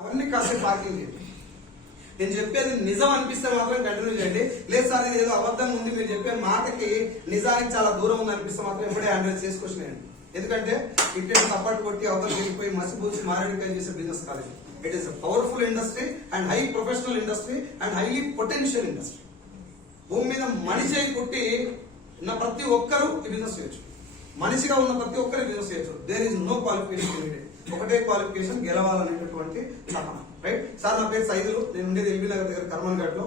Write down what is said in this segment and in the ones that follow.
అవన్నీ కాసేపు పార్కింగ్ చేయండి. నేను చెప్పేది నిజం అనిపిస్తే మాత్రం కంటిన్యూ చేయండి. లేదు సార్ ఇది ఏదో అబద్ధంగా ఉంది, మీరు చెప్పే మాటకి నిజానికి చాలా దూరం ఉంది అనిపిస్తే మాత్రం ఎప్పుడే హ్యాండిల్ చేసుకొచ్చినాయండి. ఎందుకంటే ఇట్టే సపోర్ట్ కొట్టి అవతల వెళ్ళిపోయి మసిపూసి మారేడుకాయ చేసే బిజినెస్ కాలేదు. It is powerful industry and high professional industry and highly potential industry. భూమి మీద మనిషి అయి కొట్టి ఉన్న ప్రతి ఒక్కరూ ఈ బిజినెస్ చేయొచ్చు. మనిషిగా ఉన్న ప్రతి ఒక్కరు బిజినెస్ చేయొచ్చు. There is no qualification needed. ఒకటే క్వాలిఫికేషన్, గెలవాలనేటటువంటి తపన. రైట్ సార్, నా పేరు సైదులు, నేను ఉండేది ఎల్బీ నగర్ దగ్గర కర్మన్ ఘాట్ లో.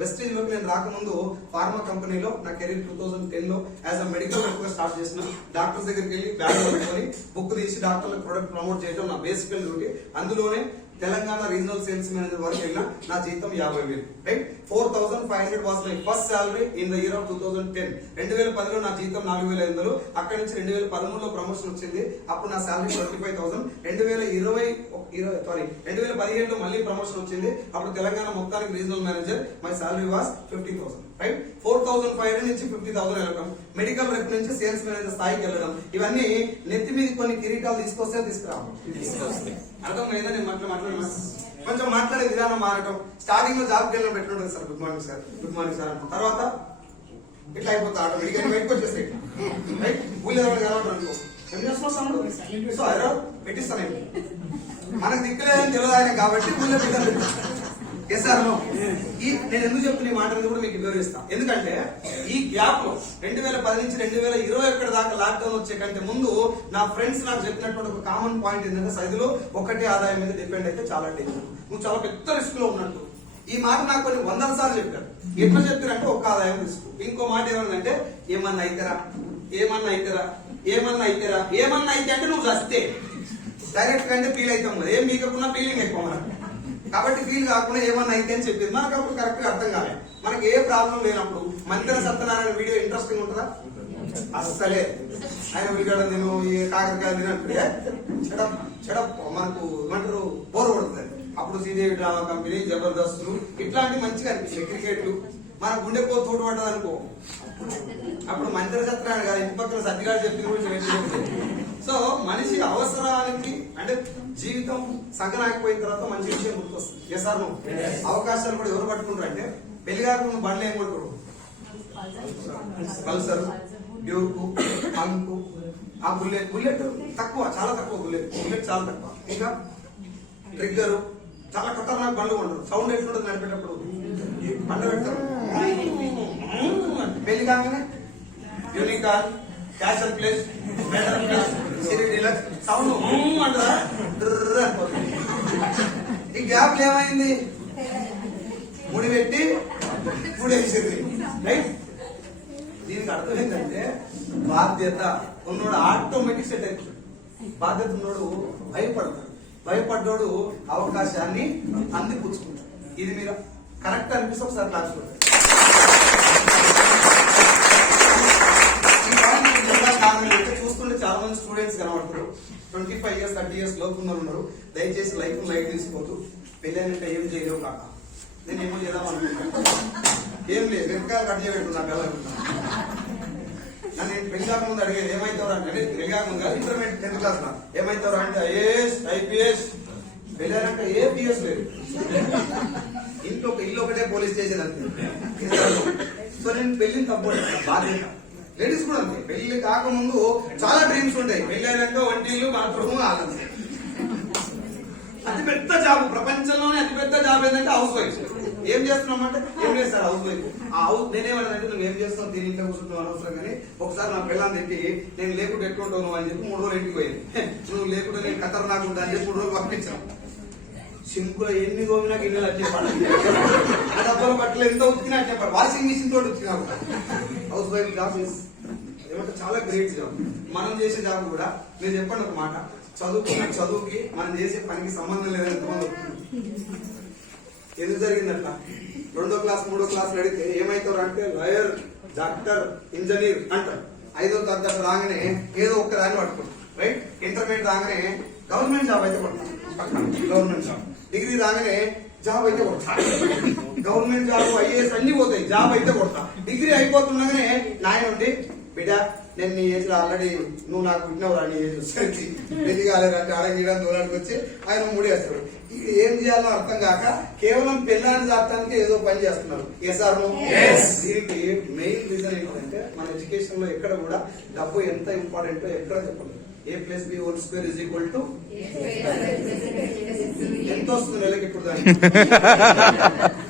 వెస్టేజ్ లోకి నేను రాకముందు ఫార్మా కంపెనీలో నా కెరీర్ 2010 లో as a medical worker start చేసిన. డాక్టర్స్ దగ్గరికి వెళ్ళి బ్యాగ్ పెట్టుకొని బుక్ తీసి డాక్టర్లకు ప్రొడక్ట్ ప్రమోట్ చేయడం నా బేసికల్ డ్యూటీ. అందులోనే తెలంగాణ రీజనల్ సేల్స్ మేనేజర్ వరకు వెళ్ళిన. నా జీతం 50,000. Right, 4,500 was my first salary in the year of 2010. 2010లో నా జీతం 4,500. అక్కడి నుంచి 2013లో ప్రమోషన్ వచ్చింది. అప్పుడు నా సాలరీ 25,000. 2017లో మళ్ళీ ప్రమోషన్ వచ్చింది. అప్పుడు తెలంగాణ మొత్తానికి regional manager. My salary was 50,000. Right, 4,500 నుంచి 50,000 వెళ్ళడం, మెడికల్ రెప్ నుంచి సేల్స్ మేనేజర్ స్థాయికి వెళ్ళడం, ఇవన్నీ నెత్తి మీద కొన్ని కిరీటాలు తీసుకొస్తే తీసుకురావాలి. అర్థమైందా నేను మాట్లాడుతున్నా? కొంచెం మాట్లాడే విధానం మారటం. స్టార్టింగ్ లో జాబ్కి వెళ్ళడం పెట్టుకుంటుంది sir, good morning sir, good morning sir అంటాం. తర్వాత ఇట్లా అయిపోతా ఆటోమేటిక్ బయటకు వచ్చేస్తాయి. రైట్, ఊళ్ళో కలవడం అనుకో, ఏం చేస్తున్నాడు సో అదో పెట్టిస్తాను. మనకు దిక్కులేదని తెలియదు ఆయన కాబట్టి ఊళ్ళో పెట్టాను. నేను ఎందుకు చెప్తున్న ఈ మాట కూడా మీకు వివరిస్తాను. ఎందుకంటే ఈ గ్యాప్ లో 2010 నుంచి 2021 దాకా లాక్డౌన్ వచ్చే కంటే ముందు నా ఫ్రెండ్స్ నాకు చెప్పినటువంటి ఒక కామన్ పాయింట్ ఏంటంటే, సైజులో ఒకటే ఆదాయం మీద డిపెండ్ అయితే చాలా డేంజర్, నువ్వు చాలా పెద్ద రిస్క్ లో ఉన్నట్టు. ఈ మాట నాకు కొన్ని 100 సార్లు చెప్పారు. ఎట్లా చెప్పారంటే ఒక్క ఆదాయం రిస్క్. ఇంకో మాట ఏమంటే ఏమన్నా అయితేరా, ఏమన్నా అయితేరా, ఏమన్నా అయితేరా, ఏమన్నా అయితే అంటే నువ్వు చస్తే డైరెక్ట్ గా అంటే ఫీల్ అవుతాం కదా, ఏం మీకున్న ఫీలింగ్ ఎక్కువ మనకు. కాబట్టి ఫీల్ కాకుండా ఏమన్నా అయితే అని చెప్పింది. మనకు అప్పుడు కరెక్ట్ గా అర్థం కాలేదు. మనకి ఏ ప్రాబ్లం లేనప్పుడు మందిర సత్యనారాయణ వీడియో ఇంట్రెస్టింగ్ ఉంటుందా? అస్సలే. ఆయన ఉల్లిగడ్డ నేను ఈ కాకరకాయ తినంటే చెడప్ మనకు ఏమంటారు బోర్ కొడుతుంది. అప్పుడు శ్రీదేవి డ్రామా కంపెనీ, జబర్దస్తులు ఇట్లాంటి మంచిగా అనిపిస్తాయి. క్రికెట్లు మన గుండెకో తోడు పడ్డది అనుకో, అప్పుడు మందిర సత్యనారాయణ కాదు, ఇంటి పక్కన సత్యగాడు చెప్పిన గురించి. సో మనిషి అవసరానికి అంటే జీవితం సగనాగిపోయిన తర్వాత మంచి విషయం గుర్తొస్తుంది. ఎస్ఆర్ అవకాశాలు కూడా ఎవరు పట్టుకుంటారు అంటే, పెళ్లి కాకుండా బండ్లు ఏం కొట్టుకోరు, పల్సర్, డ్యూకు, పంకు, ఆ బుల్లెట్ తక్కువ, చాలా తక్కువ. బుల్లెట్ చాలా తక్కువ. ఇంకా ట్రిగ్గర్, చాలా ఖతర్నాక్ బండ్లు కొంటారు. సౌండ్ ఎట్లుంటుంది నడిపేటప్పుడు, బండ పెడతారు. పెళ్లి కాగానే యూనికార్, క్యాషల్ ప్లేస్, మెటల్ ప్లేస్, డీలక్స్ సౌండ్ అంటారా. ఈ గ్యాప్ ఏమైంది? ముడి పెట్టి ముడేసింది. రైట్, దీనికి అర్థం ఏంటంటే బాధ్యత ఉన్నోడు ఆటోమేటిక్ సెట్ అవుతాడు. బాధ్యత ఉన్నోడు భయపడతాడు. భయపడ్డోడు అవకాశాన్ని అందిపుచ్చుకుంటాడు. ఇది మీరు కరెక్ట్ అనిపిస్తే ఒకసారి క్లాస్ కొట్టారు. చూస్తుంటే చాలా మంది స్టూడెంట్స్ కనబడతారు. 25 years 30 years లోపు ఉన్నారు. దయచేసి లైఫ్ లైట్ తీసుకోవద్దు. పెళ్ళైనంటే ఏం చేయలేవు కాక, నేను ఏమో చేద్దాం అనుకుంటున్నాను. ఏం లేదు, వెనకాల కట్ చేయబెట్టు నాకు ఎలా అనుకుంటున్నాను. నేను పెళ్లి కాకముందు అడిగేది ఏమైతావు అంటే, పెళ్లి కాకముందు కాదు, ఇంటర్మీడియట్ 10th క్లాస్ నా ఏమైతావు అంటే ఐఏఎస్, ఐపీఎస్. పెళ్ళాక ఏపీఎస్ లేదు. ఇల్లు ఒకటే పోలీస్ స్టేషన్ అంతే. సో నేను పెళ్లిని తప్పు బాధ్యత. లేడీస్ కూడా అంతే. పెళ్లి కాకముందు చాలా డ్రీమ్స్ ఉంటాయి. పెళ్లి అయినాక వంటిల్లు మాత్రము ఆలంతే. అతిపెద్ద జాబ్, ప్రపంచంలోనే అతిపెద్ద జాబ్ ఏంటంటే హౌస్ వైఫ్. ఏం చేస్తున్నాం అంటే ఏం చేస్తారు హౌస్ వైఫ్. ఆ హౌస్ నేనేమన్నానంటే, నువ్వు ఏం చేస్తావు దీని ఇంట్లో కూర్చుంటావు అనవసరం. కానీ ఒకసారి నా పిల్లల్ని తిట్టి నేను లేకుండా ఎట్లుంటావు నువ్వు అని చెప్పి 3 రోజులు ఇంటికి పోయింది. నువ్వు లేకుండా నేను ఖతర్నాక్ ఉంటా అని చెప్పి 3 రోజులు పంపించాను. సింకులో ఎన్ని గోమినా గిన్నెలు అట్టే పడాలి. ఆ డబ్బుల బట్టలు ఎంత ఉతికినా అట్టే పడాలి. వాషింగ్ మిషన్ తోటి ఉతికినా హౌస్ వైఫ్ జాబ్ ఏమంటే చాలా గ్రేట్ జాబ్. మనం చేసే జాబ్ కూడా మీరు చెప్పండి ఒక మాట, చదువుకున్న చదువుకి మనం చేసే పనికి సంబంధం లేదని ఎంతమంది ఎందుకు జరిగిందట? 2వ క్లాస్ 3వ క్లాస్ అడిగితే ఏమైతారు అంటే లాయర్, డాక్టర్, ఇంజనీర్ అంటారు. 5వ తరగతి రాగానే ఏదో ఒక్కదాన్ని పట్టుకుంటారు. రైట్, ఇంటర్మీడియట్ రాగానే గవర్నమెంట్ జాబ్ అయితే పడతారు. Government job. డిగ్రీ రాగానే జాబ్ అయితే కొడతా. గవర్నమెంట్ జాబ్, ఐఏఎస్ అన్ని పోతాయి, జాబ్ అయితే కొడతా. డిగ్రీ అయిపోతుండగానే నాయన ఉండి, బిడ్డ నేను నీ ఏజ్ లో ఆల్రెడీ నువ్వు నాకు పుట్టినవు రా, నీ ఏజ్ వచ్చేసి పెళ్లి కాలేదంటే ఆడగీయడం దూరానికి వచ్చి ఆయన ముడేస్తాడు. ఏం చేయాలో అర్థం కాక కేవలం పెళ్ళాన్ని దాటానికి ఏదో పని చేస్తున్నారు. దీనికి మెయిన్ రీజన్ ఏంటంటే మన ఎడ్యుకేషన్ లో ఎక్కడ కూడా డబ్బు ఎంత ఇంపార్టెంట్ ఎక్కడ చెప్పలేదు. A+B² is equal to ఎంత వస్తుంది నెలకి ఇప్పుడు దాన్ని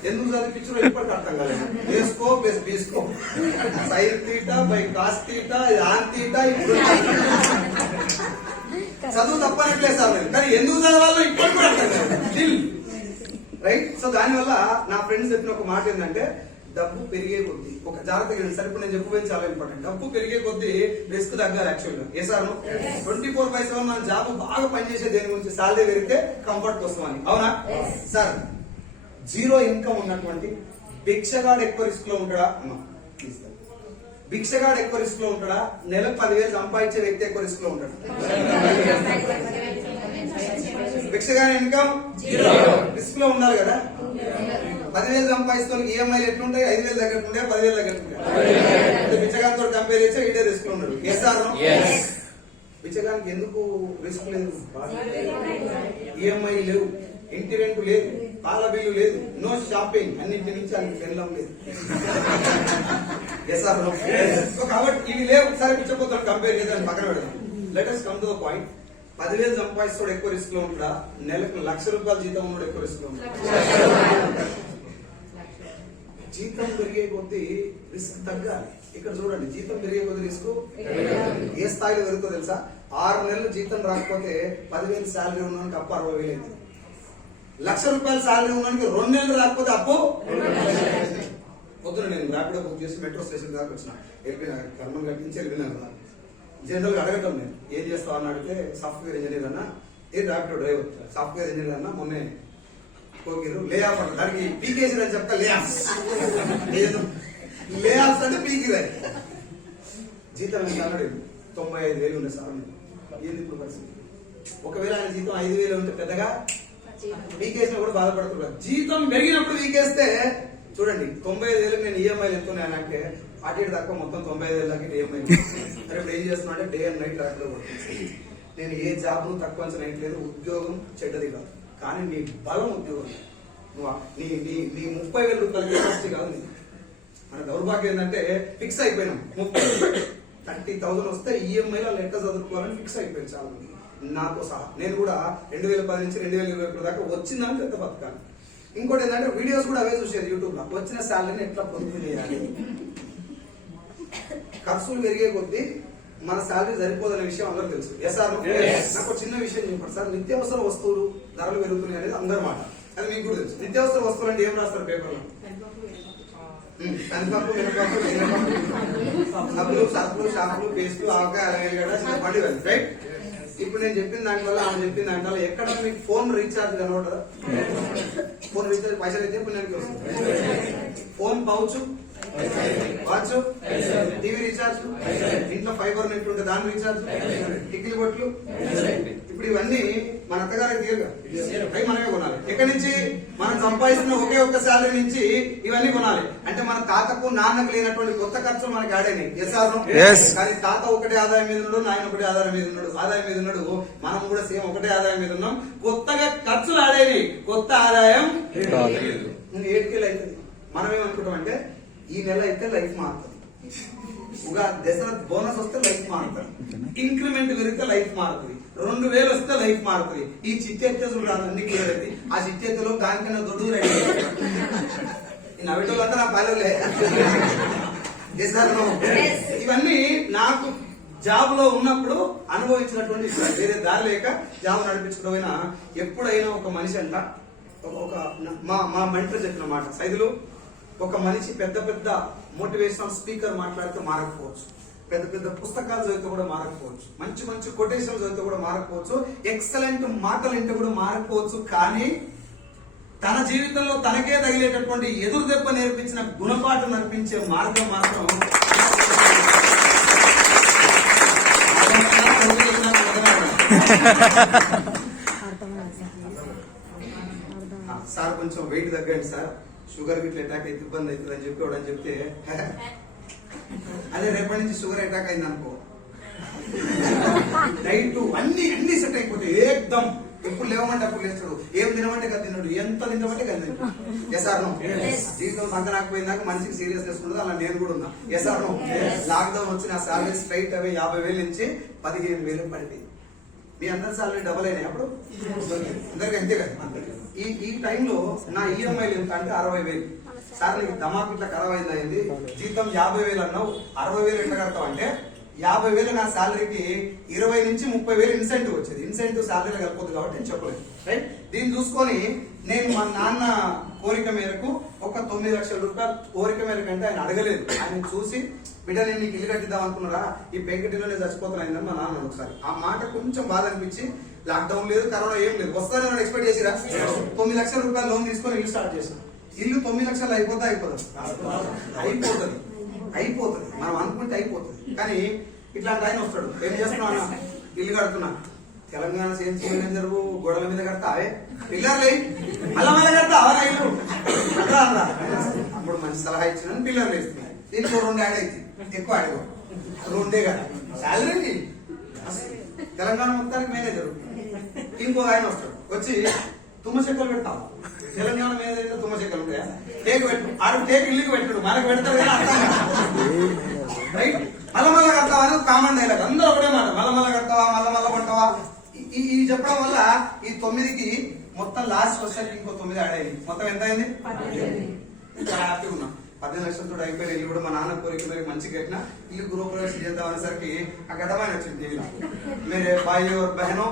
ఎందుకు చదివించారో ఇప్పటికి అర్థం కాలేదు. A² + B² sin θ/cos θ an θ ఇప్పుడు చదువు తప్పనట్లే సార్, కానీ ఎందుకు చదవాలో ఇప్పటికి కూడా అర్థం కాలేదు. రైట్. సో దానివల్ల నా ఫ్రెండ్స్ చెప్పిన ఒక మాట ఏంటంటే డబ్బు పెరిగే కొద్దీ ఒక జాగ్రత్తగా సార్, ఇప్పుడు నేను చెప్పబోయేది చాలా ఇంపార్టెంట్. డబ్బు పెరిగే కొద్దీ రిస్క్ తగ్గాలి. యాక్చువల్గా ఏ సార్ 24/7 మన జాబ్ బాగా పనిచేసే దేని గురించి సాలరీ పెరిగితే కంఫర్ట్ కోసం అని, అవునా సార్? జీరో ఇన్కమ్ ఉన్నటువంటి భిక్షగాడు ఎక్కువ రిస్క్ లో ఉంటాడా? భిక్షగాడు ఎక్కువ రిస్క్ లో ఉంటాడా? నెలకు 10,000 సంపాదించే వ్యక్తి ఎక్కువ రిస్క్ లో ఉంటాడు? భిక్షగాడి ఇన్కమ్ రిస్క్ లో ఉండాలి కదా. 10,000 సంపాదిస్తున్న ఈఎంఐలు ఎట్లుంటాయి? 5,000 దగ్గర ఉంటాయి, 10,000 దగ్గర ఉంటాయి. బిచ్చగానితో కంపేర్ చేస్తే ఇదే రిస్క్ లో ఉన్నాడు. బిచ్చగానికి ఎందుకు రిస్క్ లేదు? ఈఎంఐ లేవు, ఇంటి రెంట్ లేదు, పాల బిల్లు లేదు, నో షాపింగ్, అన్నింటి నుంచి అది వెళ్ళం లేదు. కాబట్టి ఇవి లేవు. సరే బిచ్చపోతాను కంపేర్ చేద్దాం, పక్కన పెడదాం. Let us come to the point. 10,000 సంపాదిస్తాడు ఎక్కువ రిస్క్ లో ఉంటాడా? నెలకు ₹1,00,000 జీతం ఉన్నాడు ఎక్కువ రిస్క్ లో ఉంటాడు? జీతం పెరిగే కొద్దీ రిస్క్ తగ్గాలి. ఇక్కడ చూడండి, జీతం పెరిగే కొద్దీ రిస్క్ ఏ స్థాయిలో పెరుగుతుందో తెలుసా? 6 నెలలు జీతం రాకపోతే 10,000 శాలరీ ఉన్నానికి అప్పు 60,000 అయింది. ₹1,00,000 శాలరీ ఉన్నానికి 2 నెలలు రాకపోతే అప్పు. పొద్దున నేను ర్యాపిడో బుక్ చేసి మెట్రో స్టేషన్ దాకా వచ్చిన, వెళ్ళిన కర్మం కట్టించి వెళ్ళినాను. జనరల్ గా అడగటం నేను ఏం చేస్తావు అని అడిగితే సాఫ్ట్వేర్ ఇంజనీర్ అన్నా. ఏ ర్యాపిడో డ్రైవర్ సాఫ్ట్వేర్ ఇంజనీర్ అన్నా. మొన్నే పోగిరు లే ఆఫ్ అంట, దానికి పీకేసీ అని చెప్తా. లే ఆఫ్స్ అంటే పీకిరాయి. జీతం ఎంత అన్నాడు? 95,000 ఉండే సార్. ఏంది ఇప్పుడు పరిస్థితి? ఒకవేళ ఆయన జీతం 5,000 ఉంటే పెద్దగా పీకేసిన కూడా బాధపడుతున్నారు. జీతం పెరిగినప్పుడు పీకేస్తే చూడండి, 95,000 నేను ఈఎంఐలు ఎంతున్నానంటే అటు తక్కువ మొత్తం 95,000 దాకా ఈఎంఐ. మరి ఇప్పుడు ఏం చేస్తున్నా అంటే డే అండ్ నైట్ ట్రాక్ లో పడుతుంది. నేను ఏ జాబ్ తక్కువ అంచనా లేదు. ఉద్యోగం చెడ్డది కాదు, కానీ నీ బలం ఉద్యోగం. నీ 30,000 కెపాసిటీ కాదు. మన దౌర్భాగ్యం ఏంటంటే ఫిక్స్ అయిపోయినాం. 30,000 వస్తే ఈఎంఐలో లెక్క చదువుకోవాలని ఫిక్స్ అయిపోయింది చాలా మంది, నాతో సహా. నేను కూడా 2010 నుంచి 2021 దాకా వచ్చిందని పెద్ద బతకాలి. ఇంకోటి ఏంటంటే వీడియోస్ కూడా అవే చూసేది యూట్యూబ్ లో. వచ్చిన శాలరీని ఎట్లా పొందుకు చేయాలి. ఖర్చులు పెరిగే కొద్దీ మన శాలరీ సరిపోదనే విషయం అందరూ తెలుసు. నాకు చిన్న విషయం చెప్పండి సార్. నిత్యావసర వస్తువులు ధరలు పెరుగుతున్నాయి అనేది అందరి మాట, అది మీకు కూడా తెలుసు. నిత్యావసర వస్తువులు అంటే ఏం రాస్తారు పేపర్లో? కందిపప్పు, మినపప్పు, సబ్బులు, సరుకులు, షాంపులు, పేస్టు, ఆవకాయ, అరగడ, చింతపండు, రైట్. ఇప్పుడు నేను చెప్పిన దాని వల్ల ఆమె చెప్పిన దాని వల్ల ఎక్కడ మీకు ఫోన్ రీఛార్జ్ కనబడదా? ఫోన్ రీఛార్జ్ పైసలు అయితే పుణ్యానికి వస్తుంది. Phone pouch, watch, TV recharge, ఇంట్లో ఫైబర్ నెట్ ఉంటే దాని రీఛార్జ్, టిక్కిలి బొట్లు. ఇప్పుడు ఇవన్నీ మన అత్తగారికి తీరుగా అవి మనమే కొనాలి. ఎక్కడి నుంచి? మనం సంపాదిస్తున్న ఒకే ఒక్క శాలరీ నుంచి ఇవన్నీ కొనాలి. అంటే మన తాతకు నాన్నకు లేనటువంటి కొత్త ఖర్చులు మనకి ఆడైనాయి. కానీ తాత ఒకటే ఆదాయం మీద ఉన్నాడు, నాయన ఒకటే ఆదాయం మీద ఉన్నాడు, మనం కూడా సేమ్ ఒకటే ఆదాయం మీద ఉన్నాం. కొత్తగా ఖర్చులు ఆడైనాయి, కొత్త ఆదాయం 7,000 అవుతుంది. మనం ఏమనుకుంటాం అంటే ఈ నెల అయితే లైఫ్ మారుతుంది, దసరా బోనస్ వస్తే లైఫ్ మారుతుంది, ఇంక్రిమెంట్ పెరిగితే లైఫ్ మారుతుంది, 2,000 వస్తే లైఫ్ మారుతుంది. ఈ చిట్టి ఎత్తే చూడాలి అన్ని క్లియర్ అయితే. ఆ చిట్టి ఎత్తులో దానికన్నా దొడ్డు నవ్వేటోళ్ళంతా నా పర్వాలే. ఇవన్నీ నాకు జాబ్ లో ఉన్నప్పుడు అనుభవించినటువంటి వేరే దారి లేక జాబ్ నడిపించకపోయినా ఎప్పుడైనా ఒక మనిషి అంట మా మెంటర్ చెప్పిన మాట సైదులు, ఒక మనిషి పెద్ద పెద్ద మోటివేషనల్ స్పీకర్ మాట్లాడితే మారకపోవచ్చు, పెద్ద పెద్ద పుస్తకాలు చదివితే కూడా మారకపోవచ్చు, మంచి మంచి కొటేషన్లు చదివితే కూడా మారకపోవచ్చు, ఎక్సలెంట్ మాటలు వింటే కూడా మారకపోవచ్చు, కానీ తన జీవితంలో తనకే తగిలేటటువంటి ఎదురు దెబ్బ నేర్పించిన గుణపాఠం నడిపించే మార్గం మాత్రం సార్ కొంచెం వెయిట్ తగ్గండి సార్, షుగర్ గిట్ల అటాక్ అయితే ఇబ్బంది అవుతుంది అని చెప్పి చెప్తే అదే రేపటి నుంచి షుగర్ అటాక్ అయింది అనుకో, డైట్ అన్ని సెట్ అయిపోతాయి, ఏకదం ఎప్పుడు లేవమంటే అప్పుడు లేస్తాడు, ఏం తినమంటే కదా తిన్నాడు, ఎంత తినమంటే కదా తిన్నాడు. Yes or no? జీవితం సంకనాకపోయిందాక మనిషికి సీరియస్ చేసుకుంటుంది, అలా నేను కూడా ఉన్నా. SR no? లాక్డౌన్ వచ్చి నా శాలరీ స్ట్రైట్ అవే 50,000 నుంచి 15,000 పడిపోయింది. మీ అందరి సాలరీ డబల్ అయినాయి అప్పుడు అందరికి, అంతే కదా. ఈ టైంలో నా ఈఎంఐలు ఎంత అంటే 60,000. సార్ నీకు దమాకు ఇట్లా ఖరాబ్ అయింది, జీతం 50,000 అన్నావు, 60,000 ఎట్లా కడతావు అంటే 50,000 నా శాలరీకి 20 నుంచి 30,000 ఇన్సెంటివ్ వచ్చేది. ఇన్సెంటివ్ శాలరీలో కలిపోతుంది కాబట్టి నేను చెప్పలేదు, రైట్. దీన్ని చూసుకొని నేను మా నాన్న కోరిక మేరకు ఒక 9 లక్షల రూపాయలు కోరిక మేరకు అంటే ఆయన అడగలేదు, ఆయన చూసి బిడ్డ నేను నీకు ఇల్లు కట్టిద్దాం అనుకున్నారా, ఈ పెంకటిలో నేను చచ్చిపోతాను మా నాన్న ఒకసారి. ఆ మాట కొంచెం బాధ అనిపించి, లాక్డౌన్ లేదు, కరోనా ఏం లేదు, వస్తానని ఎక్స్పెక్ట్ చేసిరా, 9 లక్షల రూపాయలు లోన్ తీసుకొని ఇల్లు స్టార్ట్ చేసిన. ఇల్లు 9 లక్షలు అయిపోతుంది. మనం అనుకుంటే అయిపోతుంది, కానీ ఇట్లాంటి ఆయన వస్తాడు, ఏం చేస్తున్నావు, ఇల్లు కడుతున్నా, తెలంగాణ సీఎంసీ మేనేజర్ గోడల మీద కడతావే పిల్లర్లు మళ్ళా కడతావా ఇల్లు అట్లా. అప్పుడు మంచి సలహా ఇచ్చిన పిల్లర్లు వేస్తున్నాయి. దీనికి 2 యాడ్ అవుతుంది, ఎక్కువ అడగ 2 కదా శాలరీ. తెలంగాణ మొత్తానికి మేనేజర్. ఇంకో ఆయన వస్తాడు, వచ్చి తుమ్మ చెక్కలు పెడతావు, తెలంగాణ మేనేజర్ తుమ్మ చెక్కలు ఉంటాయా, టేక్ పెట్టు, ఆడు టేక్ ఇల్లుకి పెట్టాడు, మనకు పెడతాడు కానీ అర్థం రైట్. మళ్ళా కడతావా అనేది కామన్ డైలాగ్, అందరూ ఒకటే మాట, మళ్ళా కడతావా, మళ్ళా కొంటావా. ఈ చెప్పడం వల్ల ఈ 9కి మొత్తం లాస్ట్ వచ్చేసరికి ఇంకో 9 యాడ్ అయింది, మొత్తం ఎంత అయింది, హ్యాపీగా ఉన్నా. 15 లక్షలతో అయిపోయిన ఇల్లు కూడా మా నాన్న కోరిక మేరకు మంచిగా కట్టిన ఇల్లు గృహప్రవేశం చేద్దాం అనేసరికి ఆ గతమైన వచ్చింది టీవీలో, మేరే భాయి బహనో